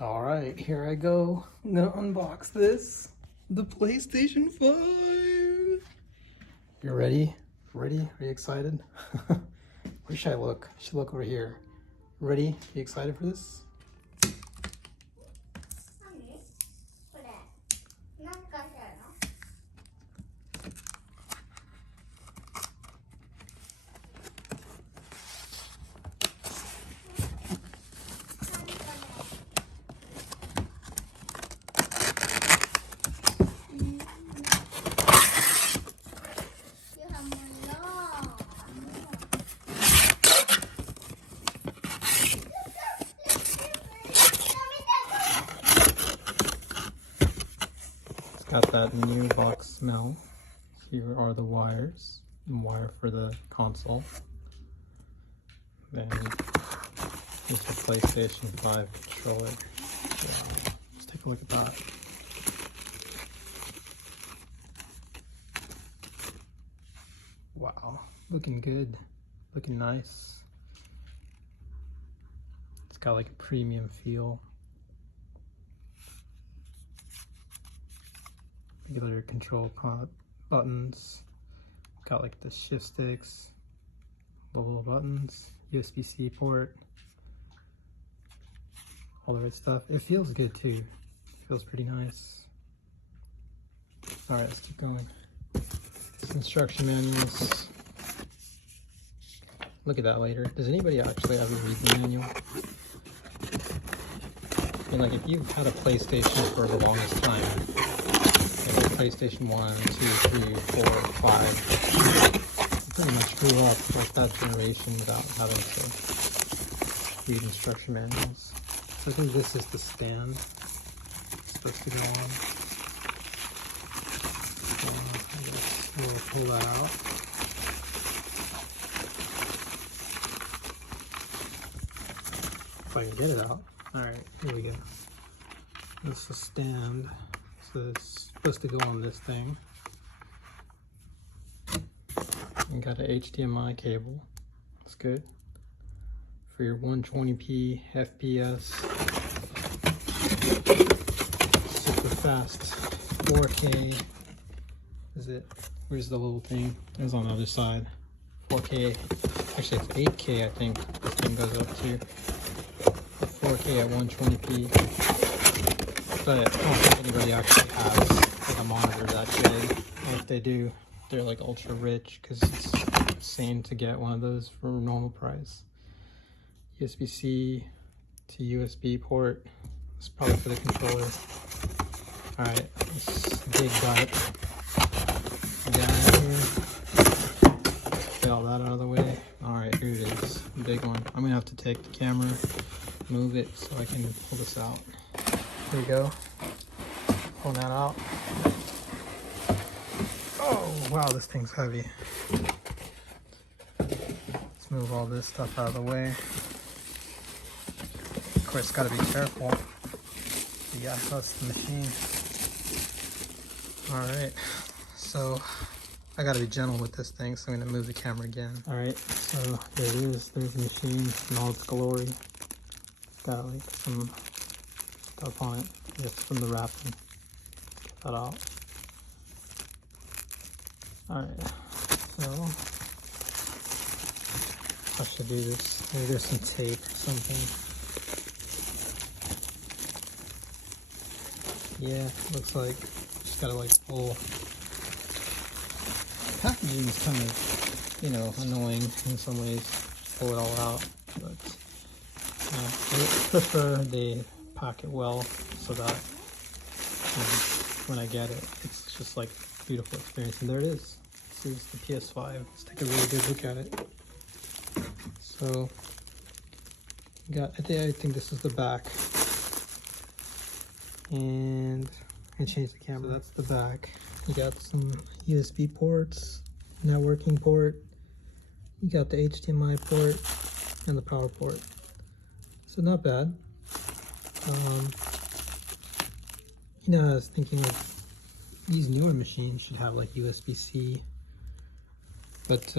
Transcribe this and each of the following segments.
All right, here I go. I'm gonna unbox this. The PlayStation 5. You ready? Ready? Are you excited? Where should I look? I should look over here. Ready? You excited for this? Got that new box smell. Here are the wires. Wire for the console. Then here's the PlayStation 5 controller. Wow. Let's take a look at that. Wow, looking good, looking nice. It's got like a premium feel. Regular control buttons. Got like the shift sticks, the little buttons, USB-C port, all the right stuff. It feels good too. It feels pretty nice. All right, let's keep going. Some instruction manuals. Look at that later. Does anybody actually ever read the manual? I mean, like if you've had a PlayStation for the longest time, like PlayStation 1, 2, 3, 4, 5, you pretty much grew up like that generation without having to read instruction manuals. So I think this is the stand it's supposed to go on. I guess we'll pull that out. If I can get it out. Alright, here we go. This is a stand. So it's supposed to go on this thing. And got an HDMI cable. That's good. For your 120p FPS. Super fast 4K. Is it? Where's the little thing? It's on the other side. 4K. Actually, it's 8K, I think this thing goes up to. 4K at 120p. But I don't think anybody actually has like a monitor that good. And if they do, they're like ultra rich because it's insane to get one of those for a normal price. USB-C to USB port. It's probably for the controller. Alright, let's dig that down here. Get all that out of the way. Alright, here it is. The big one. I'm gonna have to take the camera, move it so I can pull this out. Here we go. Pull that out. Oh, wow, this thing's heavy. Let's move all this stuff out of the way. Of course, gotta be careful. Yeah, that's the machine. Alright, so I gotta be gentle with this thing, so I'm gonna move the camera again. Alright, so there it is. There's the machine in all its glory. It's got like some stuff on it, just from the wrapping. Get that out. Alright, so I should do this. Maybe there's some tape or something. Yeah, looks like just gotta like pull. Packaging is kind of, you know, annoying in some ways. Pull it all out, but I prefer they pack it well so that when I get it, it's just like a beautiful experience. And there it is. This is the PS5. Let's take a really good look at it. So, I think this is the back. And I changed the camera. So that's the back. You got some USB ports, networking port. You got the HDMI port and the power port. So not bad. You know, I was thinking like these newer machines should have like USB-C, but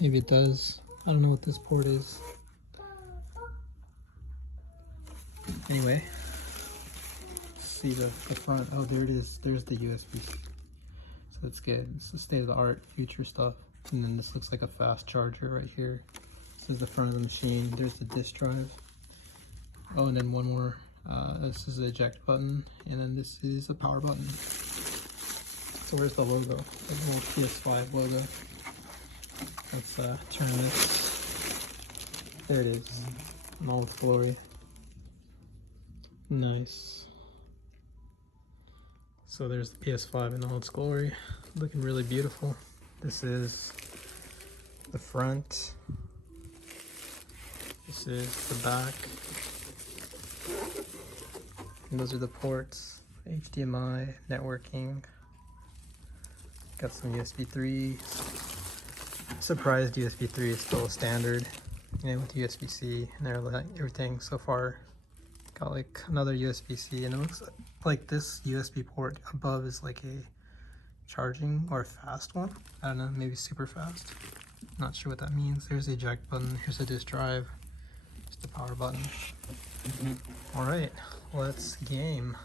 maybe it does. I don't know what this port is. Anyway, see the front. Oh, there it is. There's the USB. So that's good. It's the state of the art, future stuff. And then this looks like a fast charger right here. This is the front of the machine. There's the disk drive. Oh, and then one more. This is the eject button, and then this is a power button. So where's the logo? The little PS5 logo. Let's turn this. There it is, in all its glory. Nice. So there's the PS5 in all its glory, looking really beautiful. This is the front. This is the back. And those are the ports, HDMI, networking. Got some USB 3. Surprised USB 3 is still a standard. And with USB-C and everything so far. Got like another USB-C, and it looks like this USB port above is like a charging or a fast one. I don't know, maybe super fast. Not sure what that means. There's the eject button, here's the disk drive, here's the power button. Alright, let's game.